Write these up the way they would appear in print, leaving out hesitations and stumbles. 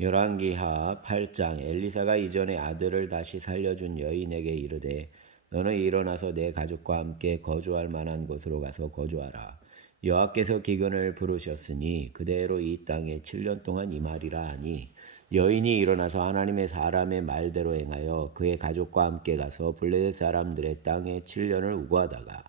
열왕기하 8장. 엘리사가 이전에 아들을 다시 살려준 여인에게 이르되 너는 일어나서 내 가족과 함께 거주할 만한 곳으로 가서 거주하라. 여호와께서 기근을 부르셨으니 그대로 이 땅에 7년 동안 임하리라 하니 여인이 일어나서 하나님의 사람의 말대로 행하여 그의 가족과 함께 가서 블레셋 사람들의 땅에 7년을 우거하다가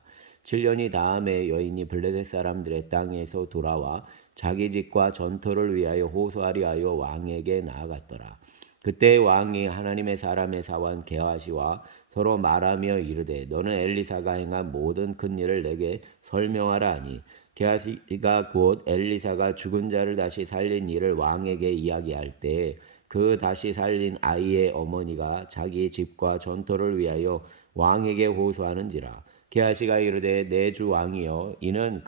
7년이 다음에 여인이 블레셋 사람들의 땅에서 돌아와 자기 집과 전토를 위하여 호소하리 하여 왕에게 나아갔더라. 그때 왕이 하나님의 사람의 사원 게하시와 서로 말하며 이르되 너는 엘리사가 행한 모든 큰 일을 내게 설명하라 하니 게하시가 곧 엘리사가 죽은 자를 다시 살린 일을 왕에게 이야기할 때 그 다시 살린 아이의 어머니가 자기 집과 전토를 위하여 왕에게 호소하는지라. 게하시가 이르되 내 주 왕이여 이는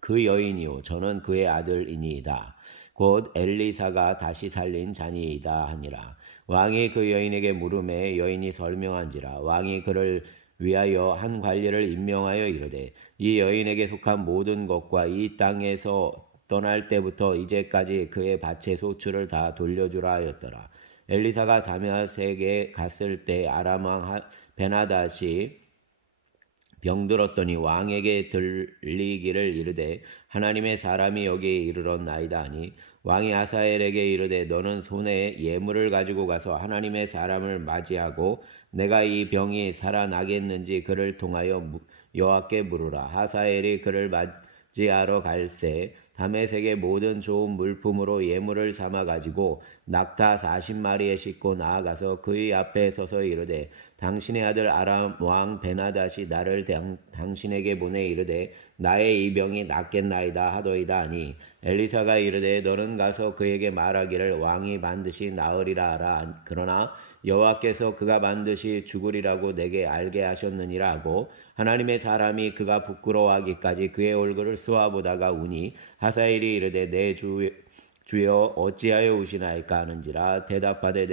그 여인이요 저는 그의 아들이니이다. 곧 엘리사가 다시 살린 자니이다 하니라. 왕이 그 여인에게 물음에 여인이 설명한지라. 왕이 그를 위하여 한 관리를 임명하여 이르되 이 여인에게 속한 모든 것과 이 땅에서 떠날 때부터 이제까지 그의 밭의 소출을 다 돌려주라 하였더라. 엘리사가 다메섹에 갔을 때 아람 왕 베나닷이 병들었더니 왕에게 들리기를 이르되 하나님의 사람이 여기에 이르렀나이다 하니 왕이 아사엘에게 이르되 너는 손에 예물을 가지고 가서 하나님의 사람을 맞이하고 내가 이 병이 살아나겠는지 그를 통하여 여호와께 물으라. 하사엘이 그를 맞이하러 갈새 다메섹의 모든 좋은 물품으로 예물을 삼아 가지고 낙타 40마리에 싣고 나아가서 그의 앞에 서서 이르되 당신의 아들 아람 왕 베나닷이 나를 당신에게 보내 이르되 나의 이 병이 낫겠나이다 하더이다 하니 엘리사가 이르되 너는 가서 그에게 말하기를 왕이 반드시 나으리라 하라. 그러나 여호와께서 그가 반드시 죽으리라고 내게 알게 하셨느니라 하고 하나님의 사람이 그가 부끄러워하기까지 그의 얼굴을 쏘아보다가 우니 하사엘이 이르되 내 주여 어찌하여 우시나이까 하는지라. 대답하되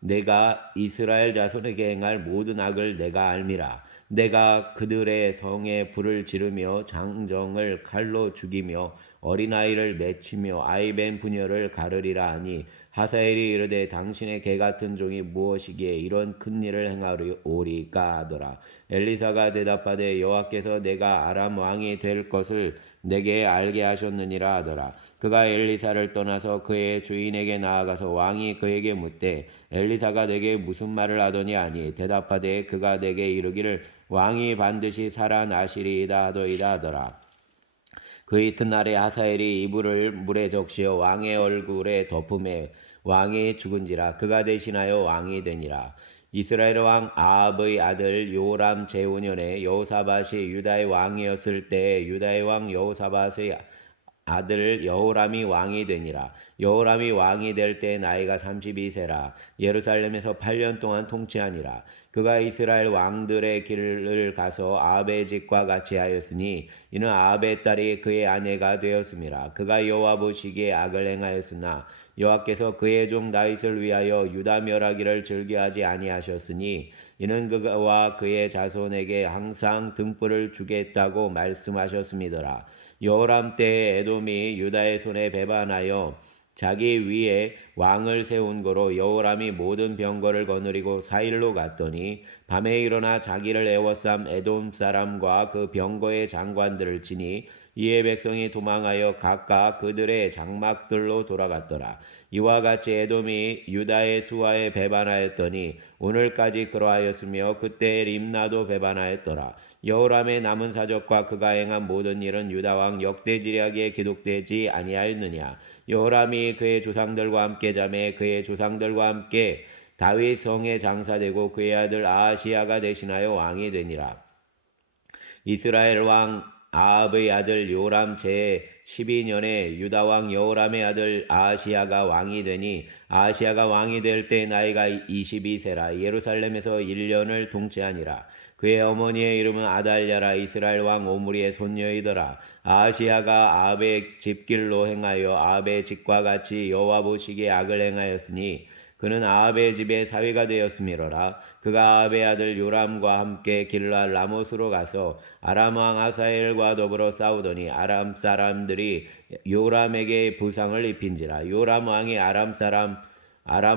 내가 이스라엘 자손에게 행할 모든 악을 내가 알미라. 내가 그들의 성에 불을 지르며 장정을 칼로 죽이며 어린아이를 맺히며 아이벤 부녀를 가르리라 하니 하사엘이 이르되 당신의 개 같은 종이 무엇이기에 이런 큰 일을 행하오리까 하더라. 엘리사가 대답하되 여호와께서 내가 아람 왕이 될 것을 내게 알게 하셨느니라 하더라. 그가 엘리사를 떠나서 그의 주인에게 나아가서 왕이 그에게 묻되 엘리사가 내게 무슨 말을 하더니 하니 대답하되 그가 내게 이르기를 왕이 반드시 살아나시리이다 하더이다 하더라. 그 이튿날에 하사엘이 이불을 물에 적시어 왕의 얼굴에 덮음에 왕이 죽은지라. 그가 대신하여 왕이 되니라. 이스라엘 왕 아합의 아들 요람 제5년에 여호사밧이 유다의 왕이었을 때 유다의 왕 여호사밧의 아들 여호람이 왕이 되니라. 여호람이 왕이 될 때 나이가 32세라. 예루살렘에서 8년 동안 통치하니라. 그가 이스라엘 왕들의 길을 가서 아합의 집과 같이 하였으니 이는 아합의 딸이 그의 아내가 되었음이라. 그가 여호와 보시기에 악을 행하였으나 여호와께서 그의 종 다윗을 위하여 유다 멸하기를 즐겨하지 아니하셨으니 이는 그와 그의 자손에게 항상 등불을 주겠다고 말씀하셨음이더라. 여호람 때에 에돔이 유다의 손에 배반하여 자기 위에 왕을 세운 거로 여호람이 모든 병거를 거느리고 사일로 갔더니 밤에 일어나 자기를 애워싼 에돔 사람과 그 병거의 장관들을 치니 이에 백성이 도망하여 각각 그들의 장막들로 돌아갔더라. 이와 같이 에돔이 유다의 수하에 배반하였더니 오늘까지 그러하였으며 그때 림나도 배반하였더라. 여호람의 남은 사적과 그가 행한 모든 일은 유다 왕 역대지략에 기록되지 아니하였느냐. 여호람이 그의 조상들과 함께 자매 그의 조상들과 함께 다윗 성에 장사되고 그의 아들 아하시야가 대신하여 왕이 되니라. 이스라엘 왕 아합의 아들 요람 제 12년에 유다 왕 여호람의 아들 아하시야가 왕이 되니 아하시야가 왕이 될 때 나이가 22세라. 예루살렘에서 1년을 통치하니라. 그의 어머니의 이름은 아달랴라. 이스라엘 왕 오므리의 손녀이더라. 아하시야가 아합의 집길로 행하여 아합의 집과 같이 여호와 보시기에 악을 행하였으니 그는 아합의 집에 사위가 되었음이로라. 그가 아합의 아들 요람과 함께 길랄 라못으로 가서 아람 왕 하사엘과 더불어 싸우더니 아람 사람들이 요람에게 부상을 입힌지라. 요람 왕이 아람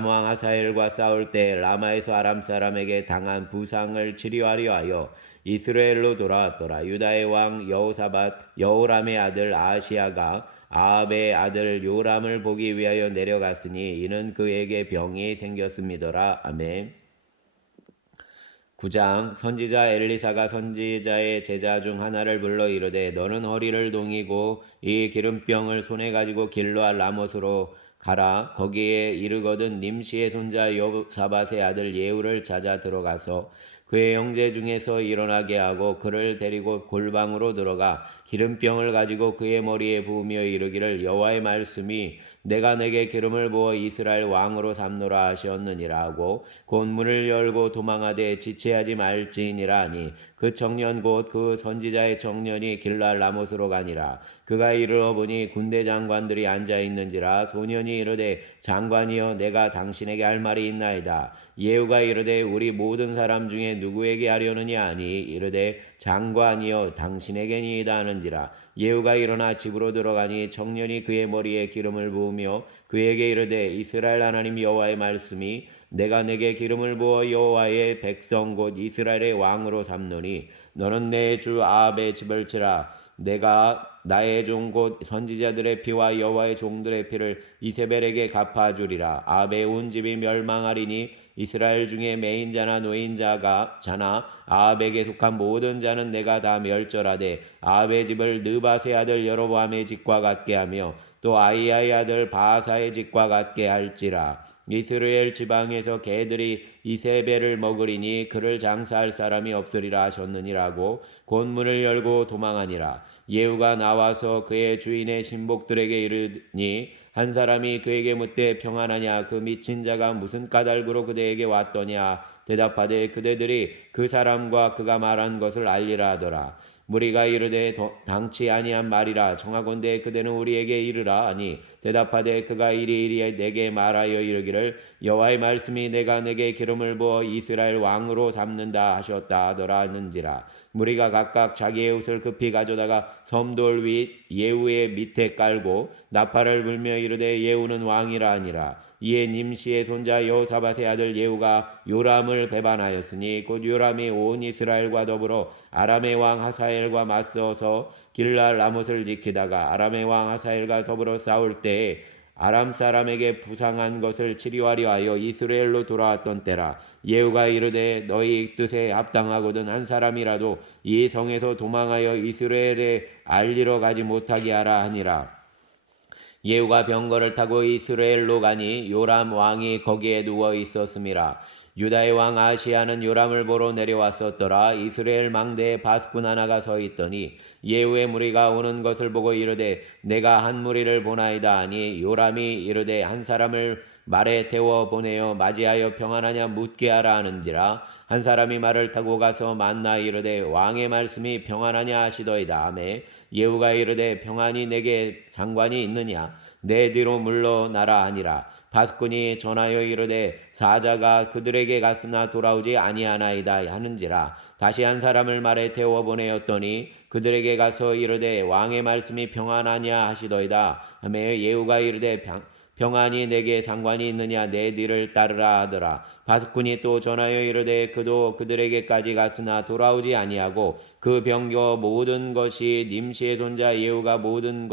왕 하사엘과 싸울 때 라마에서 아람 사람에게 당한 부상을 치료하려 하여 이스라엘로 돌아왔더라. 유다의 왕 여호사밧 여호람의 아들 아하시야가 아합의 아들 요람을 보기 위하여 내려갔으니 이는 그에게 병이 생겼음이더라. 아멘. 9장 선지자 엘리사가 선지자의 제자 중 하나를 불러 이르되 너는 허리를 동이고 이 기름병을 손에 가지고 길르앗 라못으로 가라. 거기에 이르거든 nim시의 손자 여호사밧의 아들 예후를 찾아 들어가서 그의 형제 중에서 일어나게 하고 그를 데리고 골방으로 들어가 기름병을 가지고 그의 머리에 부으며 이르기를 여호와의 말씀이 내가 내게 기름을 부어 이스라엘 왕으로 삼노라 하셨느니라 하고 곧 문을 열고 도망하되 지체하지 말지니라 하니 그 청년 곧 그 선지자의 청년이 길랄 라못으로 가니라. 그가 이르러 보니 군대 장관들이 앉아 있는지라. 소년이 이르되 장관이여 내가 당신에게 할 말이 있나이다. 예후가 이르되 우리 모든 사람 중에 누구에게 하려느냐 하니 이르되 장관이여 당신에게니이다 하는지라. 예후가 일어나 집으로 들어가니 청년이 그의 머리에 기름을 부으며 그에게 이르되 이스라엘 하나님 여호와의 말씀이 내가 내게 기름을 부어 여호와의 백성 곧 이스라엘의 왕으로 삼노니 너는 내 주 아합의 집을 치라. 내가 나의 종 곧 선지자들의 피와 여호와의 종들의 피를 이세벨에게 갚아주리라. 아합의 온 집이 멸망하리니 이스라엘 중에 매인자나 노인자가 자나 아합에게 속한 모든 자는 내가 다 멸절하되 아합의 집을 느밧의 아들 여로보암의 집과 같게 하며 또 아이야의 아들 바하사의 집과 같게 할지라. 이스라엘 지방에서 개들이 이세벨을 먹으리니 그를 장사할 사람이 없으리라 하셨느니라고 곧 문을 열고 도망하니라. 예후가 나와서 그의 주인의 신복들에게 이르니 한 사람이 그에게 묻되 평안하냐 그 미친 자가 무슨 까닭으로 그대에게 왔더냐 대답하되 그대들이 그 사람과 그가 말한 것을 알리라 하더라. 무리가 이르되 당치 아니한 말이라 청하건대 그대는 우리에게 이르라 하니 대답하되 그가 이리이리 내게 말하여 이르기를 여호와의 말씀이 내가 내게 기름을 부어 이스라엘 왕으로 삼는다 하셨다 하더라 하는지라. 무리가 각각 자기의 옷을 급히 가져다가 섬돌 윗 예후의 밑에 깔고 나팔을 불며 이르되 예후는 왕이라 하니라. 이에 nim시의 손자 여호사밧의 아들 예후가 요람을 배반하였으니 곧 요람이 온 이스라엘과 더불어 아람의 왕 하사엘과 맞서서 길랄 라못을 지키다가 아람의 왕 하사엘과 더불어 싸울 때에 아람 사람에게 부상한 것을 치료하려 하여 이스라엘로 돌아왔던 때라. 예후가 이르되 너희 뜻에 합당하거든 한 사람이라도 이 성에서 도망하여 이스라엘에 알리러 가지 못하게 하라 하니라. 예후가 병거를 타고 이스라엘로 가니 요람 왕이 거기에 누워 있었음이라. 유다의 왕 아시야는 요람을 보러 내려왔었더라. 이스라엘 망대에 바스군 하나가 서 있더니 예후의 무리가 오는 것을 보고 이르되 내가 한 무리를 보나이다 하니 요람이 이르되 한 사람을 말에 태워 보내어 맞이하여 평안하냐 묻게 하라 하는지라. 한 사람이 말을 타고 가서 만나 이르되 왕의 말씀이 평안하냐 하시더이다 하매 예후가 이르되 평안이 내게 상관이 있느냐 내 뒤로 물러나라 하니라. 바스군이 전하여 이르되 사자가 그들에게 갔으나 돌아오지 아니하나이다 하는지라. 다시 한 사람을 말에 태워 보내었더니 그들에게 가서 이르되 왕의 말씀이 평안하냐 하시더이다 하매 예후가 이르되 평안이 내게 상관이 있느냐 내 뒤를 따르라 하더라. 바스군이 또 전하여 이르되 그도 그들에게까지 갔으나 돌아오지 아니하고 그 병거 모든 것이 nim시의 손자 예후가 모는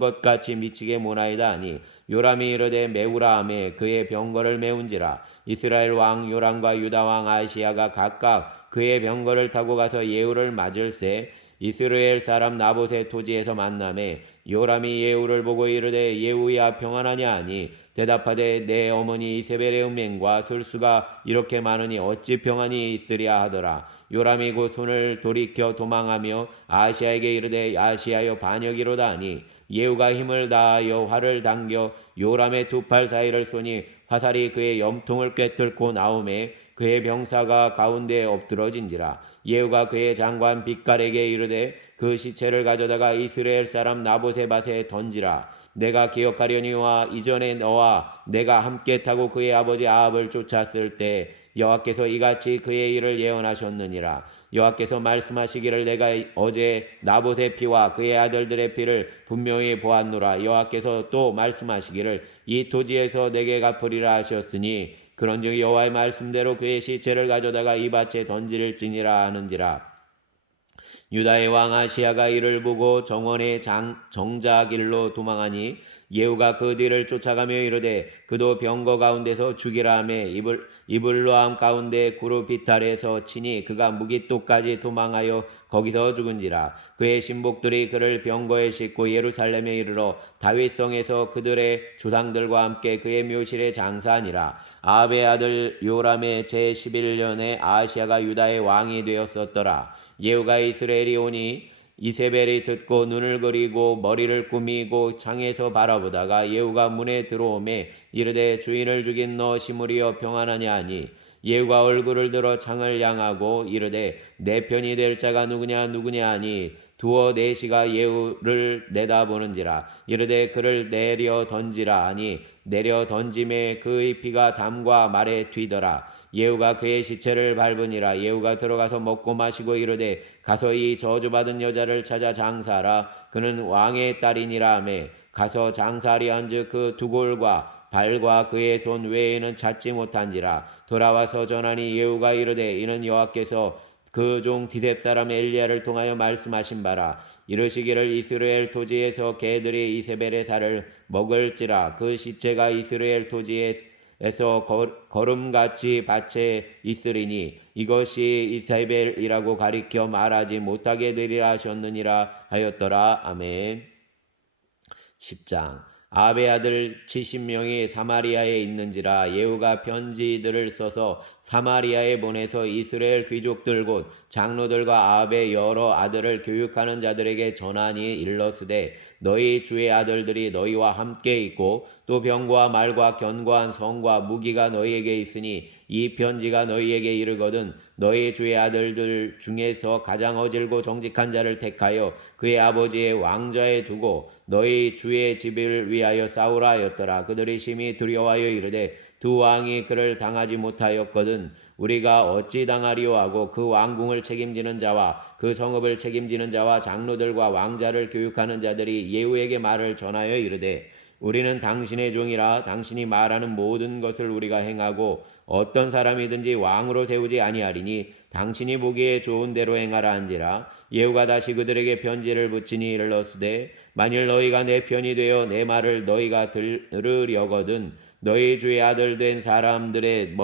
것 같이 미치게 모나이다 하니 요람이 이르되 메우라 하매 그의 병거를 메운지라. 이스라엘 왕 요람과 유다 왕 아시야가 각각 그의 병거를 타고 가서 예후를 맞을새 이스라엘 사람 나봇의 토지에서 만나매 요람이 예후를 보고 이르되 예후야 평안하냐 하니 대답하되 내 어머니 이세벨의 음행과 술수가 이렇게 많으니 어찌 평안이 있으랴 하더라. 요람이 곧 손을 돌이켜 도망하며 아시야에게 이르되 아시야여 반역이로다 하니 예후가 힘을 다하여 활을 당겨 요람의 두 팔 사이를 쏘니 화살이 그의 염통을 꿰뚫고 나오매 그의 병사가 가운데에 엎드러진지라. 예후가 그의 장관 빛깔에게 이르되 그 시체를 가져다가 이스라엘 사람 나봇의 밭에 던지라. 내가 기억하려니와 이전에 너와 내가 함께 타고 그의 아버지 아합을 쫓았을 때 여호와께서 이같이 그의 일을 예언하셨느니라. 여호와께서 말씀하시기를 내가 어제 나봇의 피와 그의 아들들의 피를 분명히 보았노라. 여호와께서 또 말씀하시기를 이 토지에서 내게 갚으리라 하셨으니 그런즉 여호와의 말씀대로 그의 시체를 가져다가 이 밭에 던질지니라 하는지라. 유다의 왕 아시야가 이를 보고 정원의 정자길로 도망하니 예후가 그 뒤를 쫓아가며 이르되 그도 병거 가운데서 죽이라 하며 이블로암 가운데 구루 비탈에서 치니 그가 무기토까지 도망하여 거기서 죽은지라. 그의 신복들이 그를 병거에 싣고 예루살렘에 이르러 다윗성에서 그들의 조상들과 함께 그의 묘실에 장사하니라. 아합의 아들 요람의 제11년에 아시야가 유다의 왕이 되었었더라. 예후가 이스라엘이 오니 이세벨이 듣고 눈을 그리고 머리를 꾸미고 창에서 바라보다가 예후가 문에 들어오매 이르되 주인을 죽인 너 시므리여 평안하냐 하니 예후가 얼굴을 들어 창을 향하고 이르되 내 편이 될 자가 누구냐 하니 두어 내시가 예후를 내다보는지라. 이르되 그를 내려 던지라 하니 내려 던짐에 그의 피가 담과 말에 튀더라. 예후가 그의 시체를 밟으니라. 예후가 들어가서 먹고 마시고 이르되 가서 이 저주받은 여자를 찾아 장사하라. 그는 왕의 딸이니라 하매 가서 장사하리 한즉 그 두골과 발과 그의 손 외에는 찾지 못한지라. 돌아와서 전하니 예후가 이르되 이는 여호와께서 그 종 디셉 사람 엘리야를 통하여 말씀하신 바라. 이르시기를 이스라엘 토지에서 개들이 이세벨의 살을 먹을지라. 그 시체가 이스라엘 토지에서 거름같이 밭에 있으리니 이것이 이세벨이라고 가리켜 말하지 못하게 되리라 하셨느니라 하였더라. 아멘. 10장. 아합의 아들 70명이 사마리아에 있는지라. 예후가 편지들을 써서 사마리아에 보내서 이스라엘 귀족들 곧 장로들과 아합의 여러 아들을 교육하는 자들에게 전하니 일러스되 너희 주의 아들들이 너희와 함께 있고 또 병과 말과 견고한 성과 무기가 너희에게 있으니 이 편지가 너희에게 이르거든 너희 주의 아들들 중에서 가장 어질고 정직한 자를 택하여 그의 아버지의 왕좌에 두고 너희 주의 집을 위하여 싸우라 하였더라. 그들이 심히 두려워하여 이르되 두 왕이 그를 당하지 못하였거든 우리가 어찌 당하리요 하고 그 왕궁을 책임지는 자와 그 성읍을 책임지는 자와 장로들과 왕자를 교육하는 자들이 예후에게 말을 전하여 이르되 우리는 당신의 종이라 당신이 말하는 모든 것을 우리가 행하고 어떤 사람이든지 왕으로 세우지 아니하리니 당신이 보기에 좋은 대로 행하라 한지라. 예후가 다시 그들에게 편지를 붙이니 일렀으되 만일 너희가 내 편이 되어 내 말을 너희가 들으려거든 너희 주의 아들 된 사람들의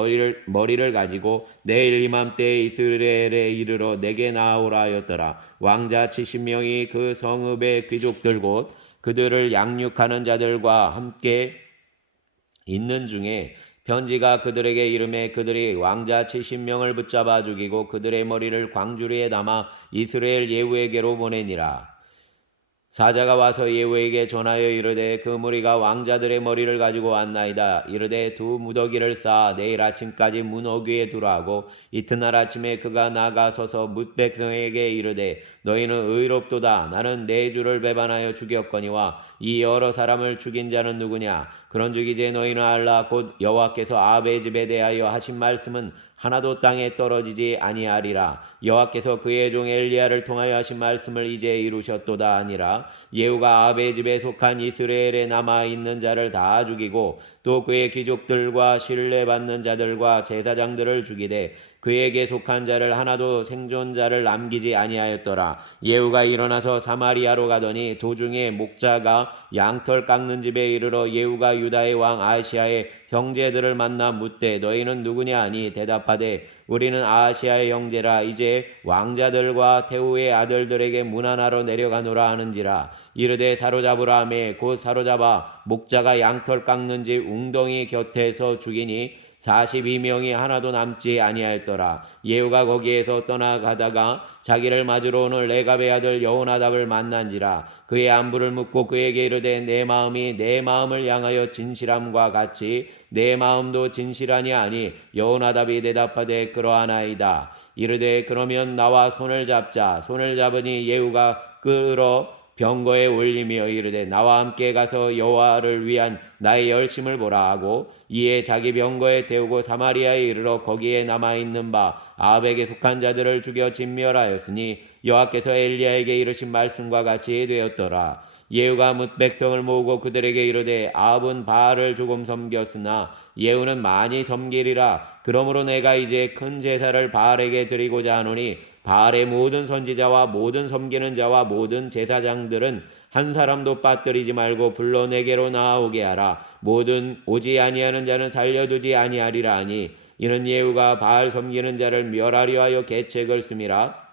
머리를 가지고 내일 이맘때에 이스라엘에 이르러 내게 나아오라 하였더라. 왕자 70명이 그 성읍의 귀족들 곧 그들을 양육하는 자들과 함께 있는 중에 편지가 그들에게 이름에 그들이 왕자 70명을 붙잡아 죽이고 그들의 머리를 광주리에 담아 이스라엘 예후에게로 보내니라. 사자가 와서 예후에게 전하여 이르되 그 무리가 왕자들의 머리를 가지고 왔나이다. 이르되 두 무더기를 쌓아 내일 아침까지 문 어귀에 두라 하고 이튿날 아침에 그가 나가서서 뭇 백성에게 이르되 너희는 의롭도다. 나는 내 주를 배반하여 죽였거니와 이 여러 사람을 죽인 자는 누구냐. 그런즉 이제 너희는 알라. 곧 여호와께서 아합의 집에 대하여 하신 말씀은 하나도 땅에 떨어지지 아니하리라. 여호와께서 그의 종 엘리야를 통하여 하신 말씀을 이제 이루셨도다 하니라. 예후가 아합의 집에 속한 이스라엘에 남아있는 자를 다 죽이고 또 그의 귀족들과 신뢰받는 자들과 제사장들을 죽이되 그에게 속한 자를 하나도 생존자를 남기지 아니하였더라. 예후가 일어나서 사마리아로 가더니 도중에 목자가 양털 깎는 집에 이르러 예후가 유다의 왕 아시야의 형제들을 만나 묻되 너희는 누구냐 하니 대답하되 우리는 아시야의 형제라. 이제 왕자들과 태후의 아들들에게 문안하러 내려가노라 하는지라. 이르되 사로잡으라 하매 곧 사로잡아 목자가 양털 깎는 집 웅덩이 곁에서 죽이니 42명이 하나도 남지 아니하였더라. 예후가 거기에서 떠나가다가 자기를 맞으러 오는 레갑의 아들 여호나답을 만난지라. 그의 안부를 묻고 그에게 이르되 내 마음이 내 마음을 향하여 진실함과 같이 내 마음도 진실하니 아니. 여호나답이 대답하되 그러하나이다. 이르되 그러면 나와 손을 잡자. 손을 잡으니 예후가 끌어 병거에 올리며 이르되 나와 함께 가서 여호와를 위한 나의 열심을 보라 하고 이에 자기 병거에 태우고 사마리아에 이르러 거기에 남아있는 바 아합에게 속한 자들을 죽여 진멸하였으니 여호와께서 엘리야에게 이르신 말씀과 같이 되었더라. 예후가 뭇 백성을 모으고 그들에게 이르되 아합은 바알을 조금 섬겼으나 예후는 많이 섬기리라. 그러므로 내가 이제 큰 제사를 바알에게 드리고자 하노니 바알의 모든 선지자와 모든 섬기는 자와 모든 제사장들은 한 사람도 빠뜨리지 말고 불러 내게로 나아오게 하라. 모든 오지 아니하는 자는 살려두지 아니하리라 하니 이는 예후가 바알 섬기는 자를 멸하려 하여 계책을 씀이라.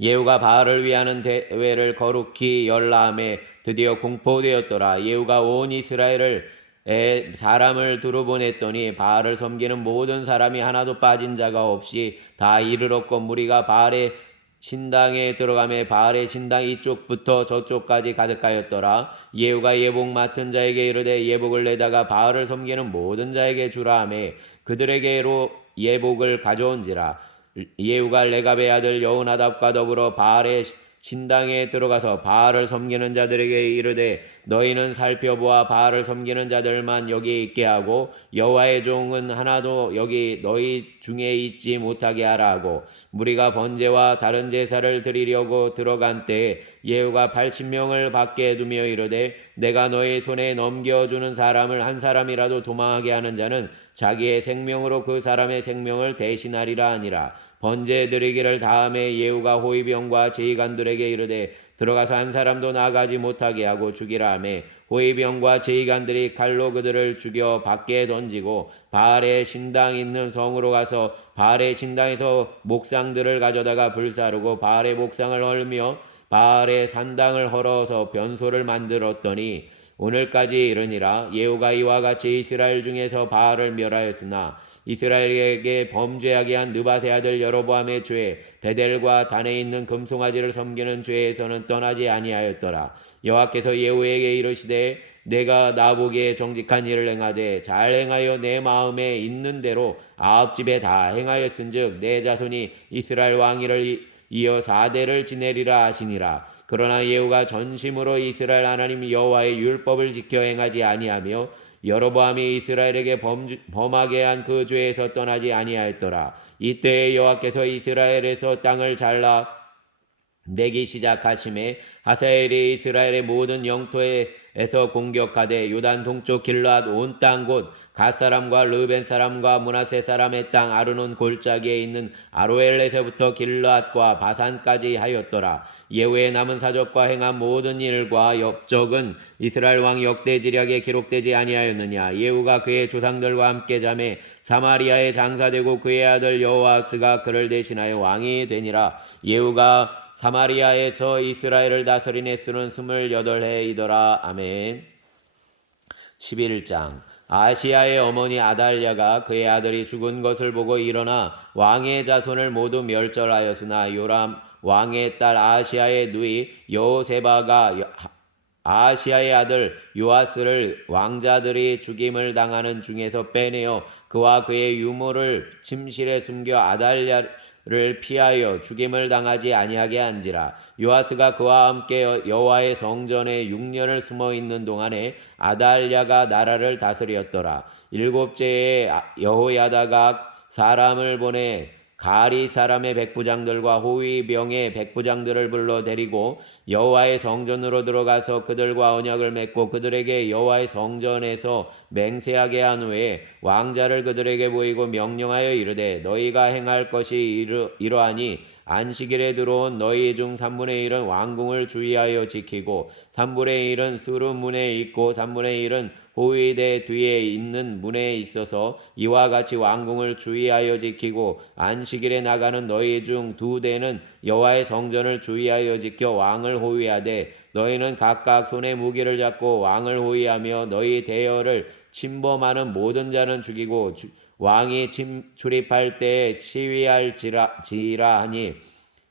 예후가 바알을 위하는 대회를 거룩히 열라함에 드디어 공포되었더라. 예후가 온 이스라엘을 사람을 두루 보냈더니 바알을 섬기는 모든 사람이 하나도 빠진 자가 없이 다 이르렀고 무리가 바알의 신당에 들어가매 바알의 신당 이쪽부터 저쪽까지 가득하였더라. 예후가 예복 맡은 자에게 이르되 예복을 내다가 바알을 섬기는 모든 자에게 주라 하매 그들에게로 예복을 가져온지라. 예후가 레갑의 아들 여호나답과 더불어 바알의 신당에 들어가서 바알을 섬기는 자들에게 이르되 너희는 살펴보아 바알을 섬기는 자들만 여기 있게 하고 여호와의 종은 하나도 여기 너희 중에 있지 못하게 하라 하고 무리가 번제와 다른 제사를 드리려고 들어간 때에 예후가 80명을 밖에 두며 이르되 내가 너희 손에 넘겨주는 사람을 한 사람이라도 도망하게 하는 자는 자기의 생명으로 그 사람의 생명을 대신하리라 하니라. 번제 드리기를 다음에 예후가 호위병과 제의관들에게 이르되 들어가서 한 사람도 나가지 못하게 하고 죽이라 하매 호위병과 제의관들이 칼로 그들을 죽여 밖에 던지고 바알의 신당 있는 성으로 가서 바알의 신당에서 목상들을 가져다가 불사르고 바알의 목상을 헐며 바알의 산당을 헐어서 변소를 만들었더니 오늘까지 이르니라. 예후가 이와 같이 이스라엘 중에서 바알을 멸하였으나 이스라엘에게 범죄하게 한 느밧의 아들 여로보암의 죄 베델과 단에 있는 금송아지를 섬기는 죄에서는 떠나지 아니하였더라. 여호와께서 예후에게 이르시되 내가 나보기에 정직한 일을 행하되 잘 행하여 내 마음에 있는 대로 아합 집에 다 행하였은즉 내 자손이 이스라엘 왕위를 이어 4대를 지내리라 하시니라. 그러나 예후가 전심으로 이스라엘 하나님 여호와의 율법을 지켜 행하지 아니하며 여로보암이 이스라엘에게 범하게 한 그 죄에서 떠나지 아니하였더라. 이때에 여호와께서 이스라엘에서 땅을 잘라 내기 시작하심에 하사엘이 이스라엘의 모든 영토에서 공격하되 요단 동쪽 길르앗 온 땅 곧 갓 사람과 르벤 사람과 므낫세 사람의 땅 아르논 골짜기에 있는 아로엘에서부터 길르앗과 바산까지 하였더라. 예후의 남은 사적과 행한 모든 일과 역적은 이스라엘 왕 역대지략에 기록되지 아니하였느냐. 예후가 그의 조상들과 함께 자매 사마리아에 장사되고 그의 아들 여호아스가 그를 대신하여 왕이 되니라. 예후가 사마리아에서 이스라엘을 다스린 횟수는 28해이더라. 아멘. 11장. 아시아의 어머니 아달랴가 그의 아들이 죽은 것을 보고 일어나 왕의 자손을 모두 멸절하였으나 요람 왕의 딸 아시아의 누이 여호세바가 아시아의 아들 요아스를 왕자들이 죽임을 당하는 중에서 빼내어 그와 그의 유모를 침실에 숨겨 아달랴를 피하여 죽임을 당하지 아니하게 한지라. 요아스가 그와 함께 여호와의 성전에 6년을 숨어 있는 동안에 아달랴가 나라를 다스렸더라. 7째에 여호야다가 사람을 보내 가리 사람의 백부장들과 호위병의 백부장들을 불러 데리고 여호와의 성전으로 들어가서 그들과 언약을 맺고 그들에게 여호와의 성전에서 맹세하게 한 후에 왕자를 그들에게 보이고 명령하여 이르되 너희가 행할 것이 이러하니 안식일에 들어온 너희 중 3분의 1은 왕궁을 주의하여 지키고 3분의 1은 수르 문에 있고 3분의 1은 호위대 뒤에 있는 문에 있어서 이와 같이 왕궁을 주의하여 지키고 안식일에 나가는 너희 중 2대는 여호와의 성전을 주의하여 지켜 왕을 호위하되 너희는 각각 손에 무기를 잡고 왕을 호위하며 너희 대열을 침범하는 모든 자는 죽이고 왕이 출입할 때에 시위할지라 하니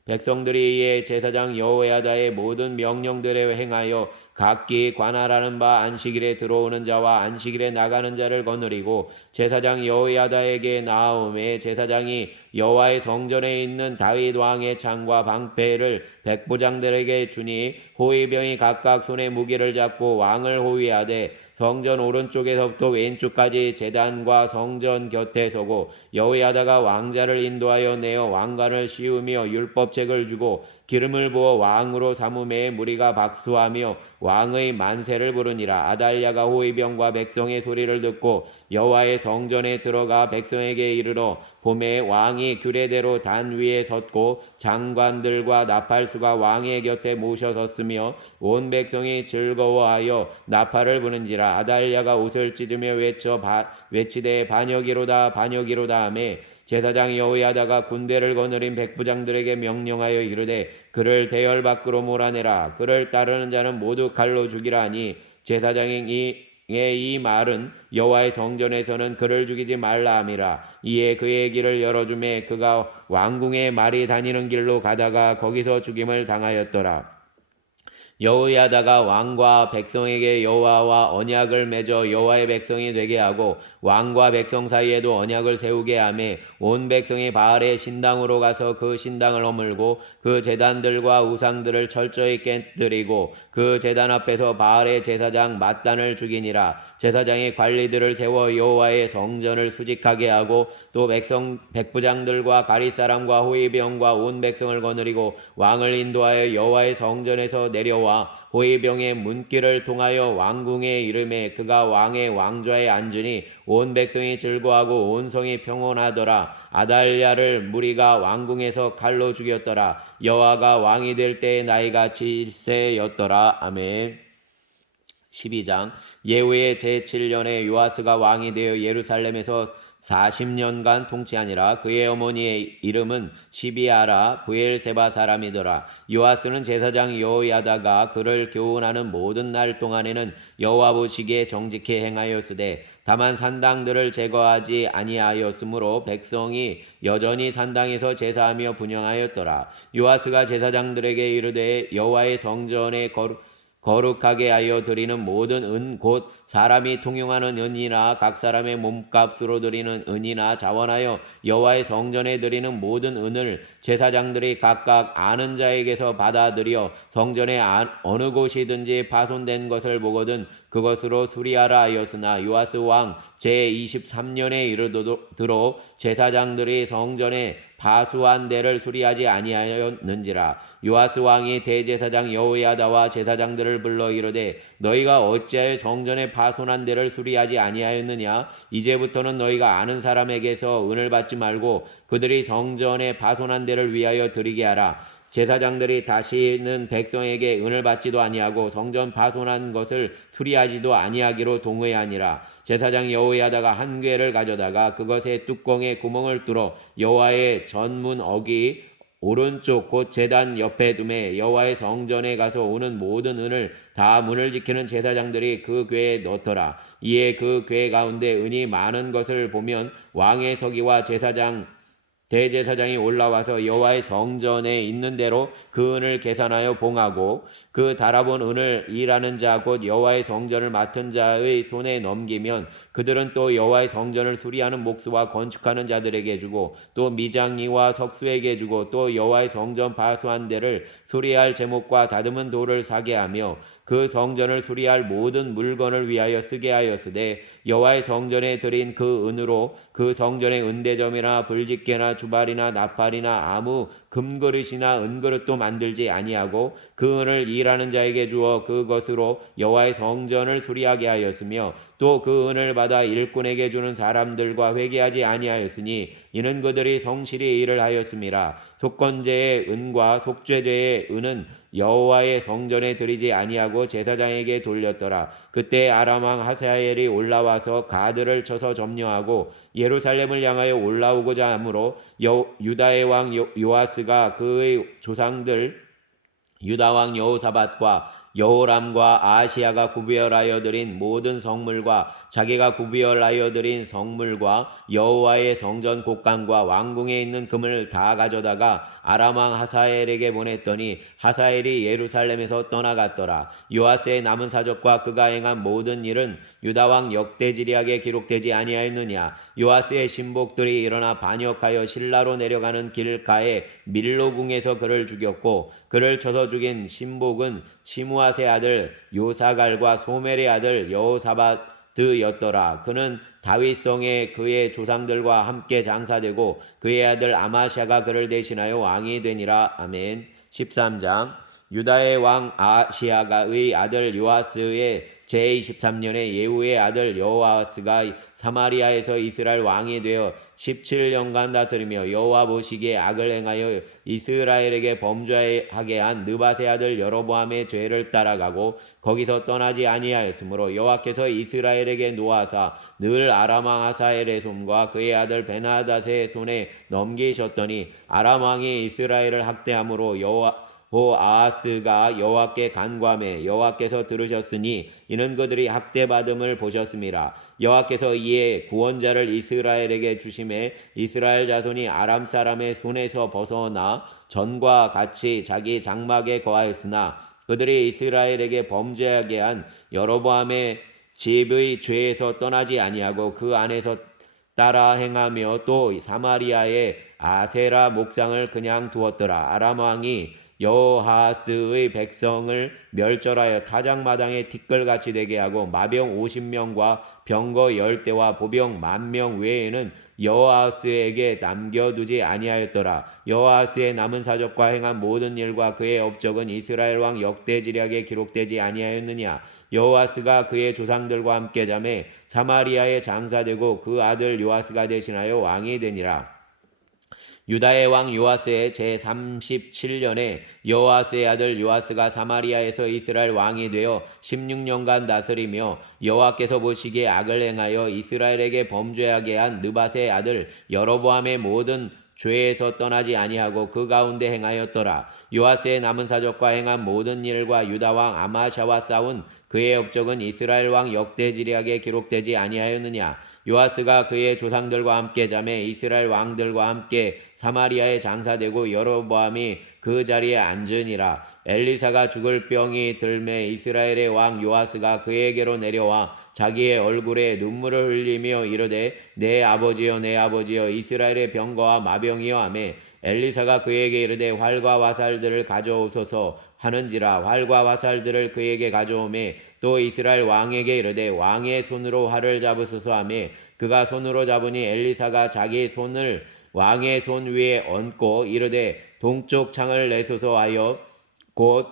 백성들이 이에 제사장 여호야다의 모든 명령들에 행하여 각기 관할하는 바 안식일에 들어오는 자와 안식일에 나가는 자를 거느리고 제사장 여호야다에게 나아오매 제사장이 여호와의 성전에 있는 다윗 왕의 창과 방패를 백부장들에게 주니 호위병이 각각 손에 무기를 잡고 왕을 호위하되 성전 오른쪽에서부터 왼쪽까지 제단과 성전 곁에 서고 여호야다가 왕자를 인도하여 내어 왕관을 씌우며 율법책을 주고 기름을 부어 왕으로 삼음에 무리가 박수하며 왕의 만세를 부르니라. 아달랴가 호위병과 백성의 소리를 듣고 여호와의 성전에 들어가 백성에게 이르러 봄에 왕이 규례대로 단 위에 섰고 장관들과 나팔수가 왕의 곁에 모셔섰으며 온 백성이 즐거워하여 나팔을 부는지라. 아달랴가 옷을 찢으며 외치되 반역이로다 반역이로다 하매 제사장 여호야다가 군대를 거느린 백부장들에게 명령하여 이르되 그를 대열 밖으로 몰아내라. 그를 따르는 자는 모두 칼로 죽이라 하니 제사장이 이 말은 여호와의 성전에서는 그를 죽이지 말라 함이라. 이에 그의 길을 열어주매 그가 왕궁의 말이 다니는 길로 가다가 거기서 죽임을 당하였더라. 여호야다가 왕과 백성에게 여호와와 언약을 맺어 여호와의 백성이 되게 하고 왕과 백성 사이에도 언약을 세우게 하매 온 백성이 바알의 신당으로 가서 그 신당을 허물고 그 제단들과 우상들을 철저히 깨뜨리고 그 제단 앞에서 바알의 제사장 맏단을 죽이니라. 제사장이 관리들을 세워 여호와의 성전을 수직하게 하고 또 백부장들과 가릿사람과 호위병과 온 백성을 거느리고 왕을 인도하여 여호와의 성전에서 내려와 호위병의 문길을 통하여 왕궁에 이르매 그가 왕의 왕좌에 앉으니 온 백성이 즐거워하고 온 성이 평온하더라. 아달랴를 무리가 왕궁에서 칼로 죽였더라. 여호와가 왕이 될 때의 나이가 7세였더라. 아멘. 12장. 예후의 제7년에 요아스가 왕이 되어 예루살렘에서 40년간 통치하니라. 그의 어머니의 이름은 시비아라 브엘세바 사람이더라. 요아스는 제사장 여호야다가 그를 교훈하는 모든 날 동안에는 여호와 보시기에 정직히 행하였으되 다만 산당들을 제거하지 아니하였으므로 백성이 여전히 산당에서 제사하며 분향하였더라. 요아스가 제사장들에게 이르되 여호와의 성전에 거룩하게 하여 드리는 모든 은 곧 사람이 통용하는 은이나 각 사람의 몸값으로 드리는 은이나 자원하여 여호와의 성전에 드리는 모든 은을 제사장들이 각각 아는 자에게서 받아들여 성전의 어느 곳이든지 파손된 것을 보거든 그것으로 수리하라 하였으나 요아스 왕 제23년에 이르도록 제사장들이 성전에 파수한 데를 수리하지 아니하였는지라. 요아스 왕이 대제사장 여호야다와 제사장들을 불러 이르되 너희가 어찌하여 성전에 파손한 데를 수리하지 아니하였느냐. 이제부터는 너희가 아는 사람에게서 은을 받지 말고 그들이 성전에 파손한 데를 위하여 드리게 하라. 제사장들이 다시는 백성에게 은을 받지도 아니하고 성전 파손한 것을 수리하지도 아니하기로 동의하니라. 제사장 여호야다가 한 궤를 가져다가 그것의 뚜껑에 구멍을 뚫어 여호와의 전문 어기 오른쪽 곧 제단 옆에 두매 여호와의 성전에 가서 오는 모든 은을 다 문을 지키는 제사장들이 그 궤에 넣더라. 이에 그 궤 가운데 은이 많은 것을 보면 왕의 서기와 대제사장이 올라와서 여호와의 성전에 있는 대로 그 은을 계산하여 봉하고 그 달아본 은을 일하는 자 곧 여호와의 성전을 맡은 자의 손에 넘기면 그들은 또 여호와의 성전을 수리하는 목수와 건축하는 자들에게 주고 또 미장이와 석수에게 주고 또 여호와의 성전 파수한 데를 수리할 제목과 다듬은 돌을 사게 하며 그 성전을 수리할 모든 물건을 위하여 쓰게 하였으되 여호와의 성전에 드린 그 은으로 그 성전의 은대점이나 불집게나 주발이나 나팔이나 아무 금그릇이나 은그릇도 만들지 아니하고 그 은을 일하는 자에게 주어 그것으로 여호와의 성전을 수리하게 하였으며 또 그 은을 받아 일꾼에게 주는 사람들과 회개하지 아니하였으니 이는 그들이 성실히 일을 하였음이라. 속건제의 은과 속죄제의 은은 여호와의 성전에 드리지 아니하고 제사장에게 돌렸더라. 그때 아람 왕 하사엘이 올라와서 가드를 쳐서 점령하고 예루살렘을 향하여 올라오고자 하므로 유다의 왕 요아스가 그의 조상들 유다 왕 여호사밧과 여호람과 아하시야가 구별하여 드린 모든 성물과 자기가 구별하여 드린 성물과 여호와의 성전 곡간과 왕궁에 있는 금을 다 가져다가 아람 왕 하사엘에게 보냈더니 하사엘이 예루살렘에서 떠나갔더라. 요아스의 남은 사적과 그가 행한 모든 일은 유다 왕 역대지리학에 기록되지 아니하였느냐. 요아스의 신복들이 일어나 반역하여 실라로 내려가는 길가에 밀로궁에서 그를 죽였고 그를 쳐서 죽인 신복은 시므아스의 아들 요사갈과 소멜의 아들 여호사밧드였더라. 그는 다윗성에 그의 조상들과 함께 장사되고 그의 아들 아마샤가 그를 대신하여 왕이 되니라. 아멘. 13장. 유다의 왕 아시아가의 아들 요아스의 제23년에 예후의 아들 여호아스가 사마리아에서 이스라엘 왕이 되어 17년간 다스리며 여호와 보시기에 악을 행하여 이스라엘에게 범죄하게 한 느밧의 아들 여로보암의 죄를 따라가고 거기서 떠나지 아니하였으므로 여호와께서 이스라엘에게 노하사 늘 아람 왕 하사엘의 손과 그의 아들 베나닷의 손에 넘기셨더니 아람 왕이 이스라엘을 학대함으로 여호아스가 여호와께 간구하매 여호와께서 들으셨으니 이는 그들이 학대받음을 보셨음이라. 여호와께서 이에 구원자를 이스라엘에게 주심에 이스라엘 자손이 아람 사람의 손에서 벗어나 전과 같이 자기 장막에 거하였으나 그들이 이스라엘에게 범죄하게 한 여로보암의 집의 죄에서 떠나지 아니하고 그 안에서 따라 행하며 또 사마리아의 아세라 목상을 그냥 두었더라. 아람 왕이 여호아스의 백성을 멸절하여 타작마당에 티끌같이 되게 하고 마병 50명과 병거 10대와 보병 10,000명 외에는 여호아스에게 남겨두지 아니하였더라. 여호아스의 남은 사적과 행한 모든 일과 그의 업적은 이스라엘 왕 역대지략에 기록되지 아니하였느냐. 여호아스가 그의 조상들과 함께 잠에 사마리아에 장사되고 그 아들 요아스가 대신하여 왕이 되니라. 유다의 왕 요아스의 제37년에 여호아스의 아들 요아스가 사마리아에서 이스라엘 왕이 되어 16년간 다스리며 여호와께서 보시기에 악을 행하여 이스라엘에게 범죄하게 한 느밧의 아들 여로보암의 모든 죄에서 떠나지 아니하고 그 가운데 행하였더라. 요아스의 남은 사적과 행한 모든 일과 유다 왕 아마샤와 싸운 그의 업적은 이스라엘 왕 역대지략에 기록되지 아니하였느냐. 요아스가 그의 조상들과 함께 잠에 이스라엘 왕들과 함께 사마리아에 장사되고 여로보암이 그 자리에 앉으니라. 엘리사가 죽을 병이 들매 이스라엘의 왕 요아스가 그에게로 내려와 자기의 얼굴에 눈물을 흘리며 이르되 내 아버지여 내 아버지여 이스라엘의 병거와 마병이여 하매 엘리사가 그에게 이르되 활과 화살들을 가져오소서 하는지라. 활과 화살들을 그에게 가져오매 또 이스라엘 왕에게 이르되 왕의 손으로 활을 잡으소서 하매 그가 손으로 잡으니 엘리사가 자기 손을 왕의 손 위에 얹고 이르되 동쪽 창을 내소서 하여 곧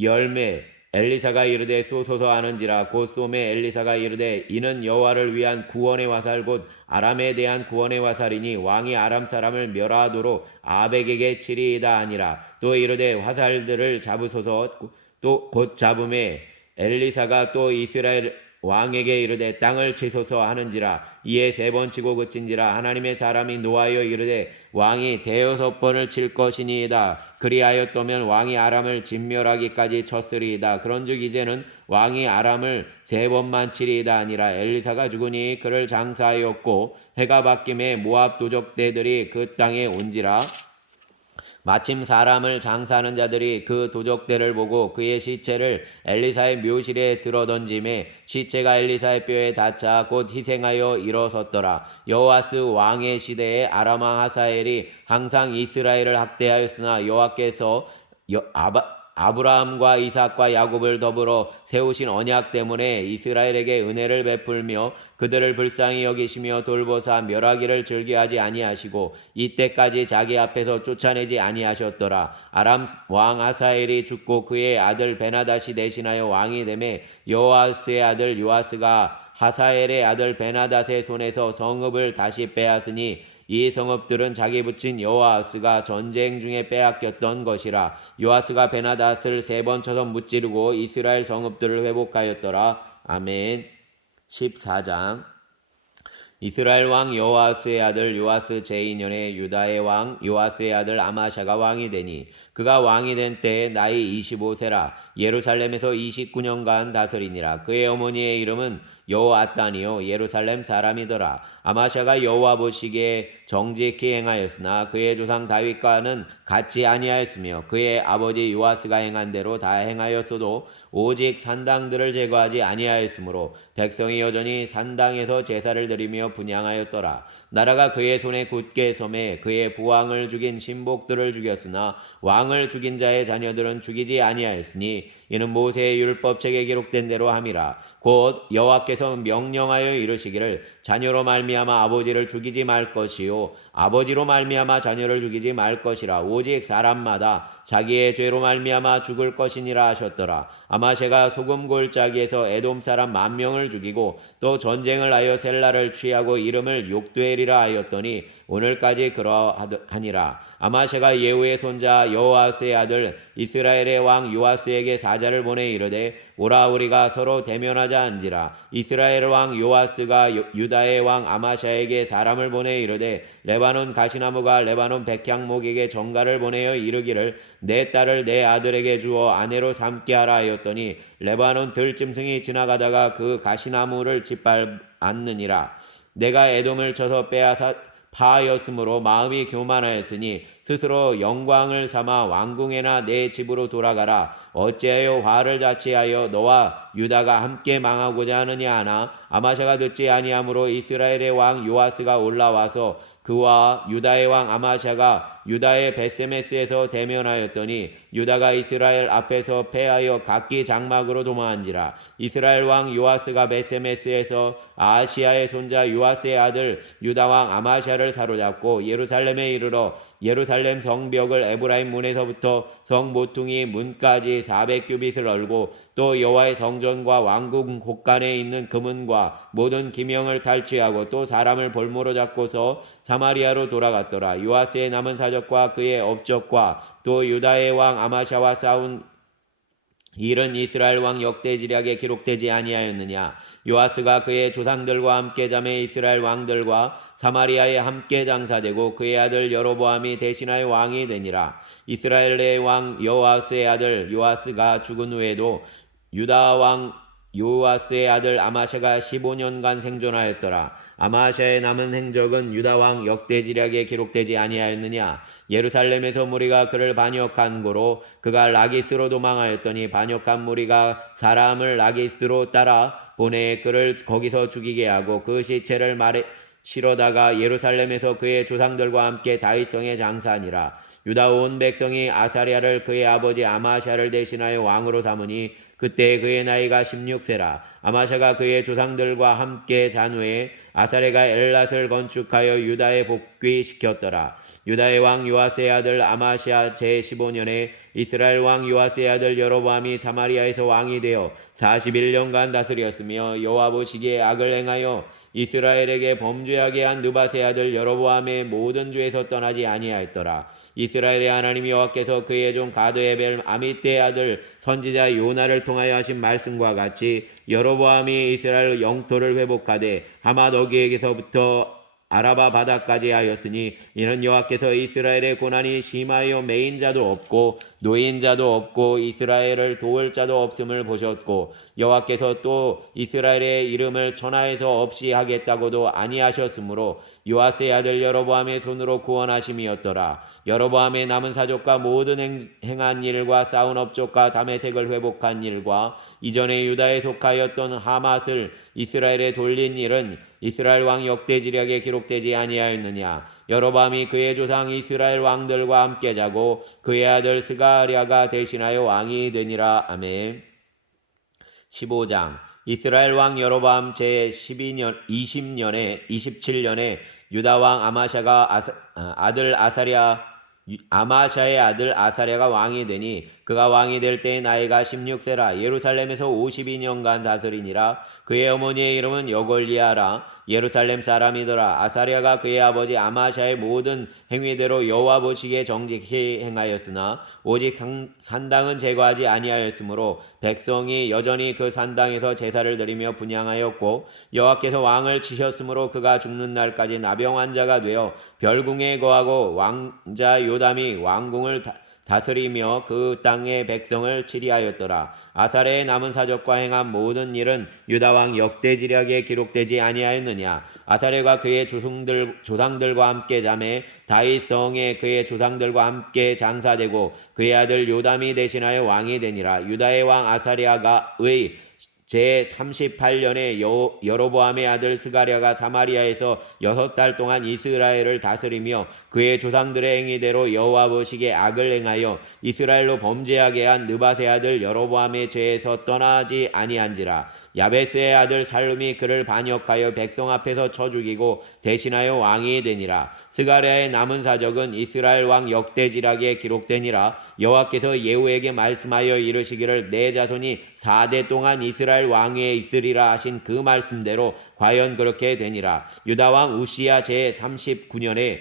열매 엘리사가 이르되 쏘소서 하는지라. 곧 쏘매 엘리사가 이르되 이는 여호와를 위한 구원의 화살 곧 아람에 대한 구원의 화살이니 왕이 아람 사람을 멸하도록 아벡에게 치리이다 하니라. 또 이르되 화살들을 잡으소서. 또 곧 잡음에 엘리사가 또 이스라엘 왕에게 이르되 땅을 치소서 하는지라. 이에 3번 치고 그친지라. 하나님의 사람이 노하여 이르되 왕이 6번을 칠 것이니이다. 그리하였더면 왕이 아람을 진멸하기까지 쳤으리이다. 그런즉 이제는 왕이 아람을 3번만 치리이다 하니라. 엘리사가 죽으니 그를 장사하였고 해가 바뀜에 모압 도적대들이 그 땅에 온지라. 마침 사람을 장사하는 자들이 그 도적대를 보고 그의 시체를 엘리사의 묘실에 들어던짐에 시체가 엘리사의 뼈에 닿자 곧 희생하여 일어섰더라. 여호아스 왕의 시대에 아람 왕 하사엘이 항상 이스라엘을 학대하였으나 여호와께서 아브라함과 이삭과 야곱을 더불어 세우신 언약 때문에 이스라엘에게 은혜를 베풀며 그들을 불쌍히 여기시며 돌보사 멸하기를 즐겨하지 아니하시고 이때까지 자기 앞에서 쫓아내지 아니하셨더라. 아람 왕 하사엘이 죽고 그의 아들 베나닷이 대신하여 왕이 되매 여호아스의 아들 요아스가 하사엘의 아들 베나닷의 손에서 성읍을 다시 빼앗으니 이 성읍들은 자기 붙인 여호아스가 전쟁 중에 빼앗겼던 것이라. 요아스가 베나닷을 3번 쳐서 무찌르고 이스라엘 성읍들을 회복하였더라. 아멘. 14장. 이스라엘 왕 여호아스의 아들 요아스 제2년에 유다의 왕 요아스의 아들 아마샤가 왕이 되니 그가 왕이 된 때에 나이 25세라. 예루살렘에서 29년간 다스리니라. 그의 어머니의 이름은 여호아따니요 예루살렘 사람이더라. 아마샤가 여호와 보시기에 정직히 행하였으나 그의 조상 다윗과는 같지 아니하였으며 그의 아버지 요아스가 행한 대로 다 행하였어도 오직 산당들을 제거하지 아니하였으므로 백성이 여전히 산당에서 제사를 드리며 분향하였더라. 나라가 그의 손에 굳게 섬에 그의 부왕을 죽인 신복들을 죽였으나 왕을 죽인 자의 자녀들은 죽이지 아니하였으니 이는 모세의 율법책에 기록된 대로 함이라. 곧 여호와께서 명령하여 이르시기를 자녀로 말미암아 아버지를 죽이지 말 것이요 아버지로 말미암아 자녀를 죽이지 말 것이라. 오직 사람마다 자기의 죄로 말미암아 죽을 것이니라 하셨더라. 아마새가 소금 골짜기에서 에돔 사람 10,000명을 죽이고 또 전쟁을 하여 셀라를 취하고 이름을 욕되리라 하였더니 오늘까지 그러하니라. 아마새가 예후의 손자 여호아스의 아들 이스라엘의 왕 요아스에게 사자를 보내 이르되 오라 우리가 서로 대면하자 한지라. 이스라엘 왕 요아스가 유다의 왕 아마샤에게 사람을 보내 이르되 레바논 가시나무가 레바논 백향목에게 전가를 보내어 이르기를 내 딸을 내 아들에게 주어 아내로 삼게 하라 하였더니 레바논 들짐승이 지나가다가 그 가시나무를 짓밟았느니라. 내가 에돔을 쳐서 빼앗아 파하였으므로 마음이 교만하였으니 스스로 영광을 삼아 왕궁에나 내 집으로 돌아가라. 어찌하여 화를 자취하여 너와 유다가 함께 망하고자 하느냐 하나 아마샤가 듣지 아니하므로 이스라엘의 왕 요아스가 올라와서 그와 유다의 왕 아마샤가 유다의 베세메스에서 대면하였더니 유다가 이스라엘 앞에서 패하여 각기 장막으로 도망한지라. 이스라엘 왕 요아스가 베세메스에서 아하시아의 손자 요아스의 아들 유다 왕 아마샤를 사로잡고 예루살렘에 이르러 예루살렘 성벽을 에브라임 문에서부터 성 모퉁이 문까지 400규빗을 얼고 또 여호와의 성전과 왕궁 곳간에 있는 금은과 모든 기명을 탈취하고 또 사람을 볼모로 잡고서 사마리아로 돌아갔더라. 요아스의 남은 사적과 그의 업적과 또 유다의 왕 아마샤와 싸운 일은 이스라엘 왕 역대지략에 기록되지 아니하였느냐. 요아스가 그의 조상들과 함께 잠에 이스라엘 왕들과 사마리아에 함께 장사되고 그의 아들 여로보암이 대신하여 왕이 되니라. 이스라엘의 왕 여호아스의 아들 요아스가 죽은 후에도 유다 왕 요아스의 아들 아마샤가 15년간 생존하였더라. 아마샤의 남은 행적은 유다 왕 역대지략에 기록되지 아니하였느냐. 예루살렘에서 무리가 그를 반역한 고로 그가 라기스로 도망하였더니 반역한 무리가 사람을 라기스로 따라 보내 그를 거기서 죽이게 하고 그 시체를 말에 실어다가 예루살렘에서 그의 조상들과 함께 다윗성에 장사하니라. 유다 온 백성이 아사랴를 그의 아버지 아마샤를 대신하여 왕으로 삼으니 그때 그의 나이가 16세라. 아마샤가 그의 조상들과 함께 잔후에 아사랴가 엘랏을 건축하여 유다에 복귀시켰더라. 유다의 왕 요아스의 아들 아마시아 제15년에 이스라엘 왕 요아스의 아들 여로보암이 사마리아에서 왕이 되어 41년간 다스렸으며 여호와 보시기에 악을 행하여 이스라엘에게 범죄하게 한 느밧의 아들 여로보암의 모든 죄에서 떠나지 아니하였더라. 이스라엘의 하나님 여호와께서 그의 종 가드에벨 아미떼의 아들 선지자 요나를 통하여 하신 말씀과 같이 여로보암이 이스라엘 영토를 회복하되 하맛 어귀에게서부터 아라바 바다까지 하였으니 이는 여호와께서 이스라엘의 고난이 심하여 매인 자도 없고 노인 자도 없고 이스라엘을 도울 자도 없음을 보셨고 여호와께서 또 이스라엘의 이름을 천하에서 없이 하겠다고도 아니하셨으므로 요아스의 아들 여로보암의 손으로 구원하심이었더라. 여로보암의 남은 사족과 모든 행한 일과 싸운 업적과 다메섹을 회복한 일과 이전에 유다에 속하였던 하맛을 이스라엘에 돌린 일은 이스라엘 왕 역대지략에 기록되지 아니하였느냐. 여로보암이 그의 조상 이스라엘 왕들과 함께 자고 그의 아들 스가랴가 대신하여 왕이 되니라. 아멘. 15장. 이스라엘 왕 여로보암 제12년 27년에 유다 왕 아마샤가 아마샤의 아들 아사랴가 왕이 되니 그가 왕이 될 때의 나이가 16세라. 예루살렘에서 52년간 다스리니라. 그의 어머니의 이름은 여골리아라. 예루살렘 사람이더라. 아사랴가 그의 아버지 아마샤의 모든 행위대로 여호와 보시기에 정직히 행하였으나 오직 산당은 제거하지 아니하였으므로 백성이 여전히 그 산당에서 제사를 드리며 분향하였고 여호와께서 왕을 치셨으므로 그가 죽는 날까지 나병 환자가 되어 별궁에 거하고 왕자 요담이 왕궁을 다스리며 그 땅의 백성을 치리하였더라. 아사랴의 남은 사적과 행한 모든 일은 유다 왕 역대지략에 기록되지 아니하였느냐. 아사랴가 그의 조상들과 함께 자매 다윗 성에 그의 조상들과 함께 장사되고 그의 아들 요담이 대신하여 왕이 되니라. 유다의 왕 아사랴가의 제38년에 여로보암의 아들 스가랴가 사마리아에서 6달 동안 이스라엘을 다스리며 그의 조상들의 행위대로 여호와 보시기에 악을 행하여 이스라엘로 범죄하게 한 느밧의 아들 여로보암의 죄에서 떠나지 아니한지라. 야베스의 아들 살룸이 그를 반역하여 백성 앞에서 쳐 죽이고 대신하여 왕이 되니라. 스가랴의 남은 사적은 이스라엘 왕 역대지략에 기록되니라. 여호와께서 예후에게 말씀하여 이르시기를 내 자손이 4대 동안 이스라엘 왕위에 있으리라 하신 그 말씀대로 과연 그렇게 되니라. 유다 왕 우시야 제39년에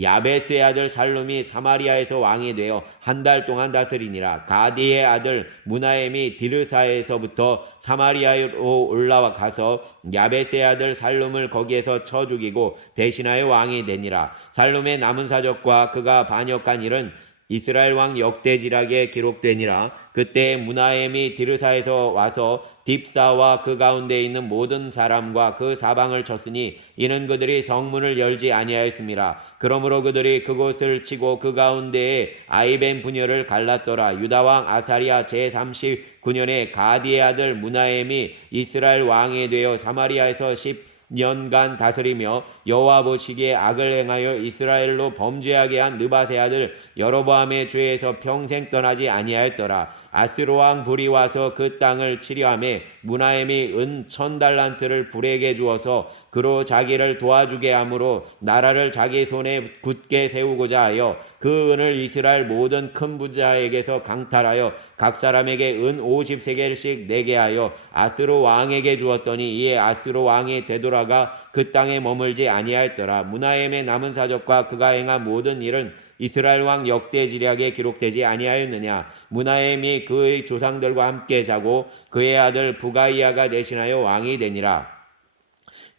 야베스의 아들 살룸이 사마리아에서 왕이 되어 1달 동안 다스리니라. 가디의 아들 무나엠이 디르사에서부터 사마리아로 올라와 가서 야베스의 아들 살룸을 거기에서 쳐 죽이고 대신하여 왕이 되니라. 살룸의 남은 사적과 그가 반역한 일은 이스라엘 왕 역대지략에 기록되니라. 그때 무나엠이 디르사에서 와서 딥사와 그 가운데 있는 모든 사람과 그 사방을 쳤으니 이는 그들이 성문을 열지 아니하였습니다. 그러므로 그들이 그곳을 치고 그 가운데에 아이벤 분열을 갈랐더라. 유다 왕 아사랴 제39년에 가디의 아들 무나엠이 이스라엘 왕이 되어 사마리아에서 10년간 다스리며 여호와 보시기에 악을 행하여 이스라엘로 범죄하게 한 느밧의 아들 여로보암의 죄에서 평생 떠나지 아니하였더라. 아스로 왕 불이 와서 그 땅을 치려하며 무나엠이 은 1000달란트를 불에게 주어서 그로 자기를 도와주게 하므로 나라를 자기 손에 굳게 세우고자 하여 그 은을 이스라엘 모든 큰 부자에게서 강탈하여 각 사람에게 은 50세겔씩 내게 하여 아스로 왕에게 주었더니 이에 아스로 왕이 되돌아가 그 땅에 머물지 아니하였더라. 무나엠의 남은 사적과 그가 행한 모든 일은 이스라엘 왕 역대지략에 기록되지 아니하였느냐. 무나엠이 그의 조상들과 함께 자고 그의 아들 부가이아가 대신하여 왕이 되니라.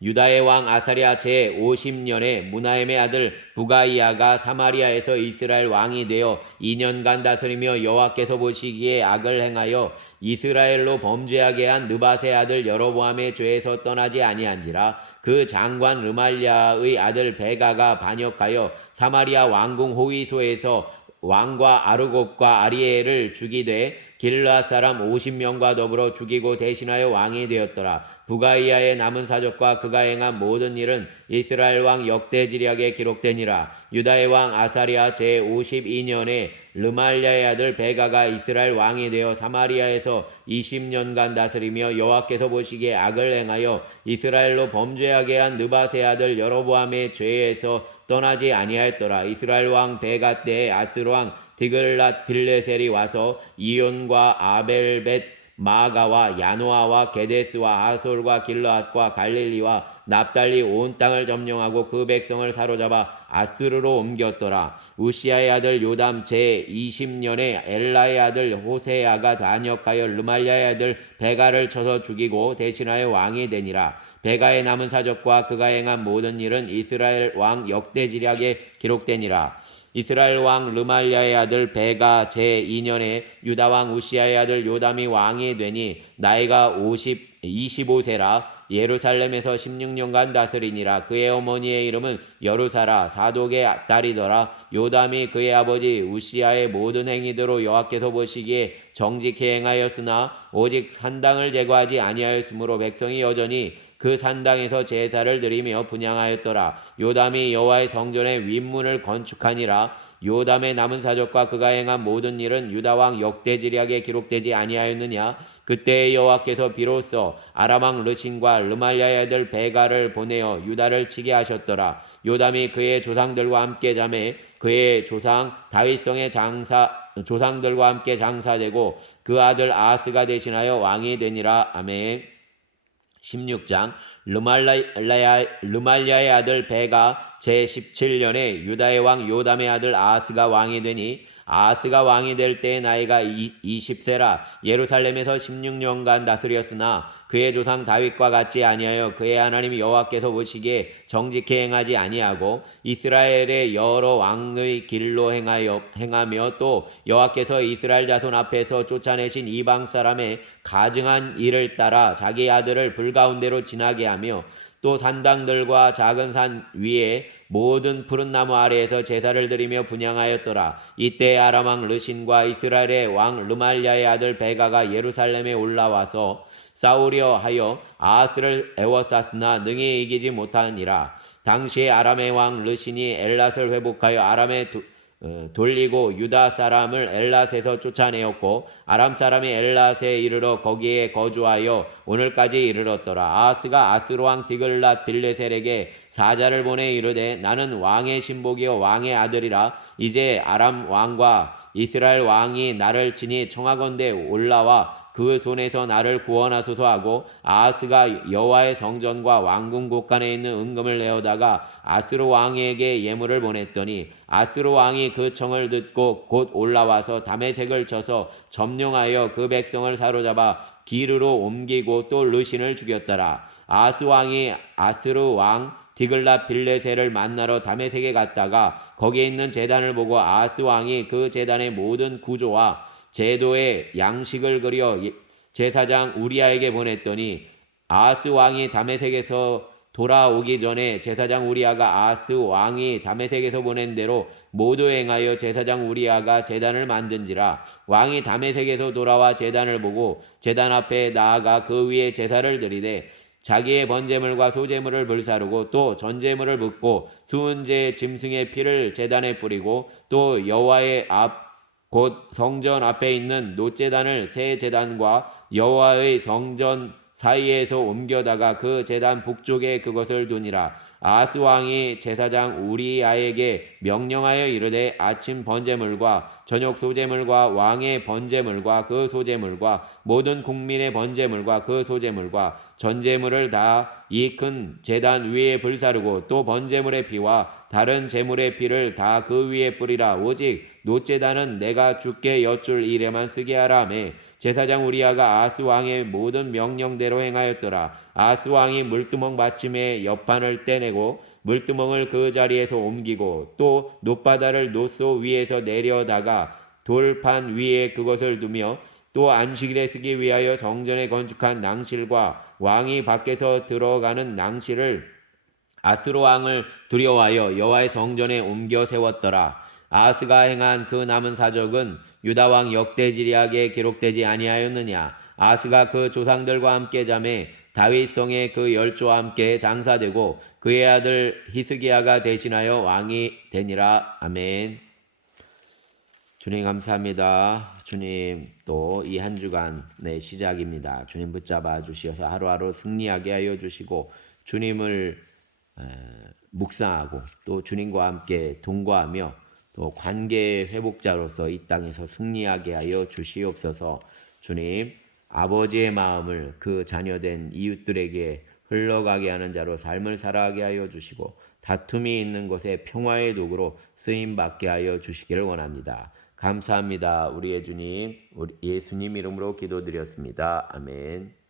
유다의 왕 아사랴 제50년에 무나엠의 아들 부가이아가 사마리아에서 이스라엘 왕이 되어 2년간 다스리며 여호와께서 보시기에 악을 행하여 이스라엘로 범죄하게 한 느밧의 아들 여로보암의 죄에서 떠나지 아니한지라. 그 장관 르말랴의 아들 베가가 반역하여 사마리아 왕궁 호위소에서 왕과 아르곱과 아리엘을 죽이되 길르앗 사람 50명과 더불어 죽이고 대신하여 왕이 되었더라. 부가이아의 남은 사적과 그가 행한 모든 일은 이스라엘 왕 역대지략에 기록되니라. 유다의 왕 아사랴 제52년에 르말랴의 아들 베가가 이스라엘 왕이 되어 사마리아에서 20년간 다스리며 여호와께서 보시기에 악을 행하여 이스라엘로 범죄하게 한 느밧의 아들 여로보암의 죄에서 떠나지 아니하였더라. 이스라엘 왕 베가 때에 아스로 왕 디글랏 빌레셀이 와서 이온과 아벨벳 마가와 야노아와 게데스와 아솔과 길르앗과 갈릴리와 납달리 온 땅을 점령하고 그 백성을 사로잡아 아스르로 옮겼더라. 우시아의 아들 요담 제20년에 엘라의 아들 호세아가 반역하여 르말랴의 아들 베가를 쳐서 죽이고 대신하여 왕이 되니라. 베가의 남은 사적과 그가 행한 모든 일은 이스라엘 왕 역대지략에 기록되니라. 이스라엘 왕 르말랴의 아들 베가 제2년에 유다 왕 우시아의 아들 요담이 왕이 되니 나이가 25세라. 예루살렘에서 16년간 다스리니라. 그의 어머니의 이름은 여루사라 사독의 딸이더라. 요담이 그의 아버지 우시아의 모든 행위대로 여호와께서 보시기에 정직히 행하였으나 오직 산당을 제거하지 아니하였으므로 백성이 여전히 그 산당에서 제사를 드리며 분향하였더라. 요담이 여호와의 성전의 윗문을 건축하니라. 요담의 남은 사적과 그가 행한 모든 일은 유다 왕 역대지략에 기록되지 아니하였느냐. 그때 여호와께서 비로소 아람 왕 르신과 르말랴의 아들 베가를 보내어 유다를 치게 하셨더라. 요담이 그의 조상들과 함께 자매 그의 조상 다윗성의 조상들과 함께 장사되고 그 아들 아하스가 대신하여 왕이 되니라. 아멘. 16장 르말랴의 아들 베가 제17년에 유다의 왕 요담의 아들 아하스가 왕이 되니 아하스가 왕이 될 때의 나이가 20세라. 예루살렘에서 16년간 다스렸으나 그의 조상 다윗과 같지 아니하여 그의 하나님 여호와께서 보시기에 정직히 행하지 아니하고 이스라엘의 여러 왕의 길로 행하며 또 여호와께서 이스라엘 자손 앞에서 쫓아내신 이방 사람의 가증한 일을 따라 자기 아들을 불 가운데로 지나게 하며 또 산당들과 작은 산 위에 모든 푸른 나무 아래에서 제사를 드리며 분향하였더라. 이때 아람 왕 르신과 이스라엘의 왕 르말야의 아들 베가가 예루살렘에 올라와서 싸우려 하여 아하스를 애워쌌으나 능히 이기지 못하니라. 당시에 아람의 왕 르신이 엘랏을 회복하여 아람에 돌리고 유다 사람을 엘랏에서 쫓아내었고 아람 사람이 엘랏에 이르러 거기에 거주하여 오늘까지 이르렀더라. 아하스가 아스로 왕 디글랏 빌레셀에게 사자를 보내 이르되 나는 왕의 신복이요 왕의 아들이라. 이제 아람 왕과 이스라엘 왕이 나를 치니 청하건대 올라와 그 손에서 나를 구원하소서 하고 아하스가 여호와의 성전과 왕궁 곳간에 있는 은금을 내어다가 아스로 왕에게 예물을 보냈더니 아스로 왕이 그 청을 듣고 곧 올라와서 다메섹을 쳐서 점령하여 그 백성을 사로잡아 기르로 옮기고 또 르신을 죽였더라. 아하스 왕이 아스로 왕 디글랏 빌레셀을 만나러 다메섹에 갔다가 거기에 있는 제단을 보고 아하스 왕이 그 제단의 모든 구조와 제도의 양식을 그려 제사장 우리아에게 보냈더니 아하스 왕이 다메섹에서 돌아오기 전에 제사장 우리아가 아하스 왕이 다메섹에서 보낸 대로 모두 행하여 제사장 우리아가 제단을 만든지라. 왕이 다메섹에서 돌아와 제단을 보고 제단 앞에 나아가 그 위에 제사를 드리되 자기의 번제물과 소제물을 불사르고 또 전제물을 붓고 수은제 짐승의 피를 제단에 뿌리고 또 여호와의 앞 곧 성전 앞에 있는 놋제단을 새 제단과 여호와의 성전 사이에서 옮겨다가 그 제단 북쪽에 그것을 두니라. 아하스 왕이 제사장 우리아에게 명령하여 이르되 아침 번제물과 저녁 소제물과 왕의 번제물과 그 소제물과 모든 국민의 번제물과 그 소제물과 전제물을 다 이 큰 제단 위에 불사르고 또 번제물의 피와 다른 제물의 피를 다 그 위에 뿌리라. 오직 놋제단은 내가 주께 여쭐 일에만 쓰게 하라매 제사장 우리아가 아하스 왕의 모든 명령대로 행하였더라. 아하스 왕이 물두멍 받침의 옆판을 떼내고 물두멍을 그 자리에서 옮기고 또 놋바다를 놋소 위에서 내려다가 돌판 위에 그것을 두며 또 안식일에 쓰기 위하여 성전에 건축한 낭실과 왕이 밖에서 들어가는 낭실을 아스로 왕을 두려워하여 여호와의 성전에 옮겨 세웠더라. 아하스가 행한 그 남은 사적은 유다 왕 역대지략에 기록되지 아니하였느냐. 아하스가 그 조상들과 함께 잠에 다윗성에 그 열조와 함께 장사되고 그의 아들 히스기야가 대신하여 왕이 되니라. 아멘. 주님 감사합니다. 주님 또 이 한 주간의 시작입니다. 주님 붙잡아 주시어서 하루하루 승리하게 하여 주시고 주님을 묵상하고 또 주님과 함께 동거하며 또 관계 회복자로서 이 땅에서 승리하게 하여 주시옵소서. 주님 아버지의 마음을 그 자녀된 이웃들에게 흘러가게 하는 자로 삶을 살아가게 하여 주시고 다툼이 있는 곳에 평화의 도구로 쓰임받게 하여 주시기를 원합니다. 감사합니다. 우리의 주님, 우리 예수님 이름으로 기도드렸습니다. 아멘.